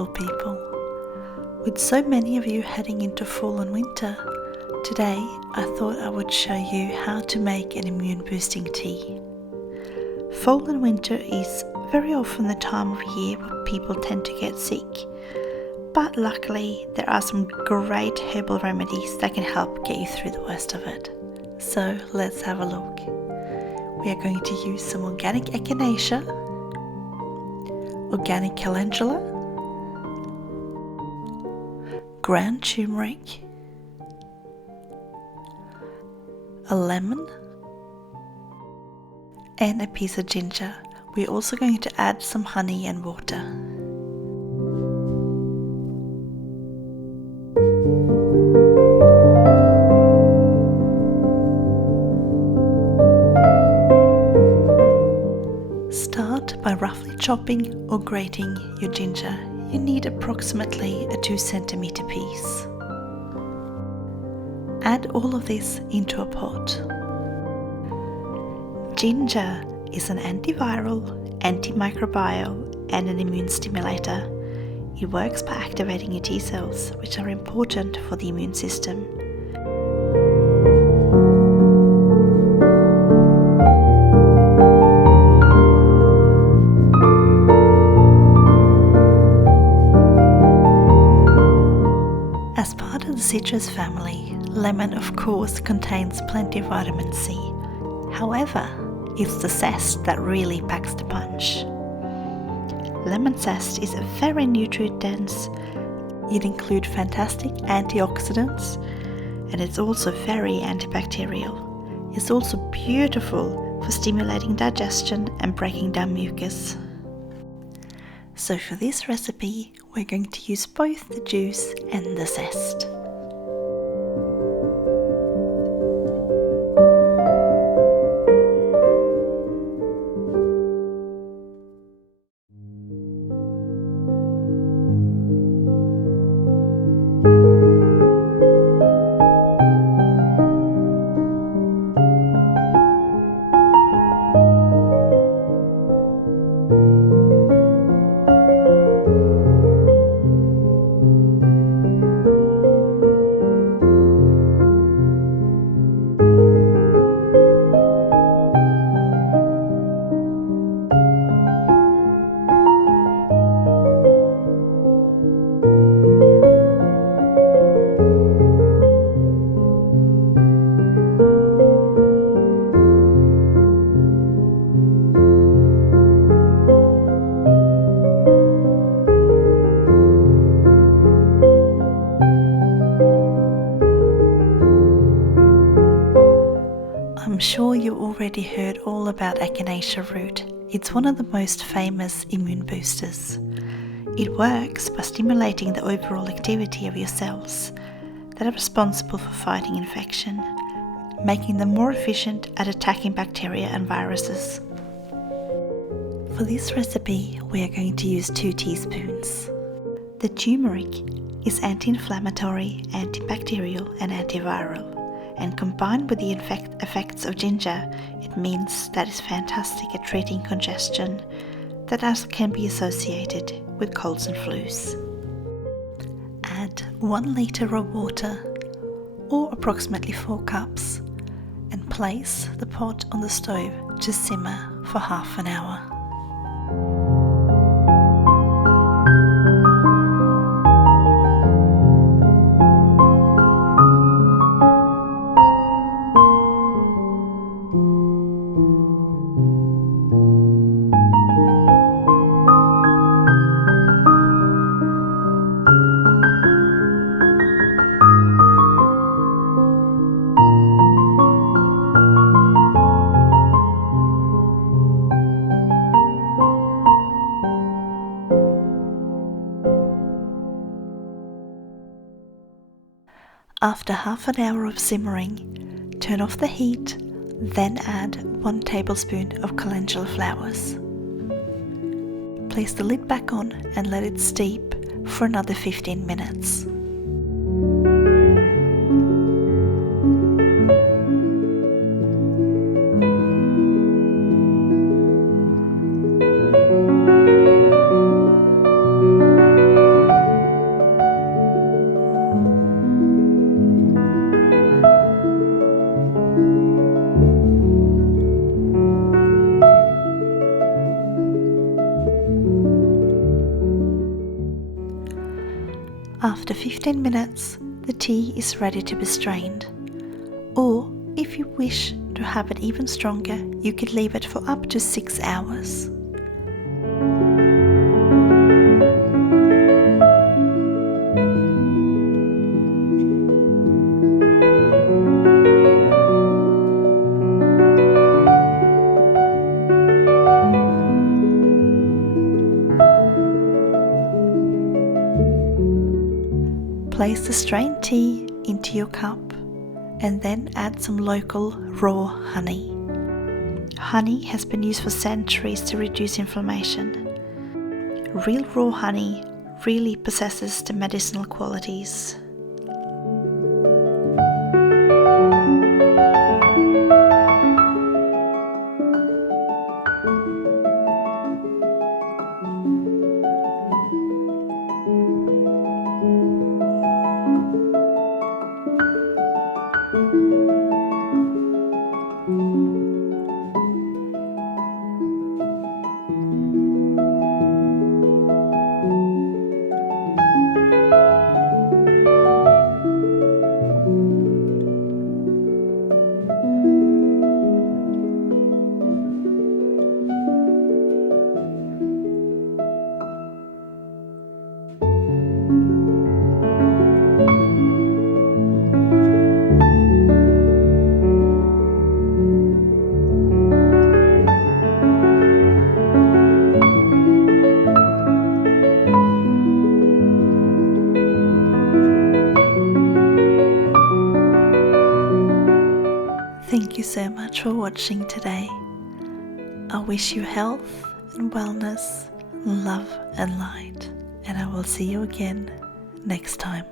beautiful people. With so many of you heading into fall and winter, today I thought I would show you how to make an immune boosting tea. Fall and winter is very often the time of year where people tend to get sick, but luckily there are some great herbal remedies that can help get you through the worst of it. So let's have a look. We are going to use some organic Echinacea, organic Calendula, ground turmeric, a lemon, and a piece of ginger. We're also going to add some honey and water. Start by roughly chopping or grating your ginger. You need approximately a 2 centimeter piece. Add all of this into a pot. Ginger is an antiviral, antimicrobial, and an immune stimulator. It works by activating your T cells, which are important for the immune system. As part of the citrus family, lemon of course contains plenty of vitamin C. However, it's the zest that really packs the punch. Lemon zest is very nutrient dense. It includes fantastic antioxidants, and it's also very antibacterial. It's also beautiful for stimulating digestion and breaking down mucus. So for this recipe, we're going to use both the juice and the zest. I'm sure you already heard all about Echinacea root. It's one of the most famous immune boosters. It works by stimulating the overall activity of your cells that are responsible for fighting infection, making them more efficient at attacking bacteria and viruses. For this recipe, we are going to use 2 teaspoons. The turmeric is anti-inflammatory, antibacterial, and antiviral. And combined with the effects of ginger, it means that it's fantastic at treating congestion that can be associated with colds and flus. Add 1 liter of water, or approximately 4 cups, and place the pot on the stove to simmer for half an hour. After half an hour of simmering, turn off the heat, then add 1 tablespoon of calendula flowers. Place the lid back on and let it steep for another 15 minutes. After 15 minutes, the tea is ready to be strained. Or, if you wish to have it even stronger, you could leave it for up to 6 hours. Place the strained tea into your cup and then add some local raw honey. Honey has been used for centuries to reduce inflammation. Real raw honey really possesses the medicinal qualities. Thank you so much for watching today. I wish you health and wellness, love and light, and I will see you again next time.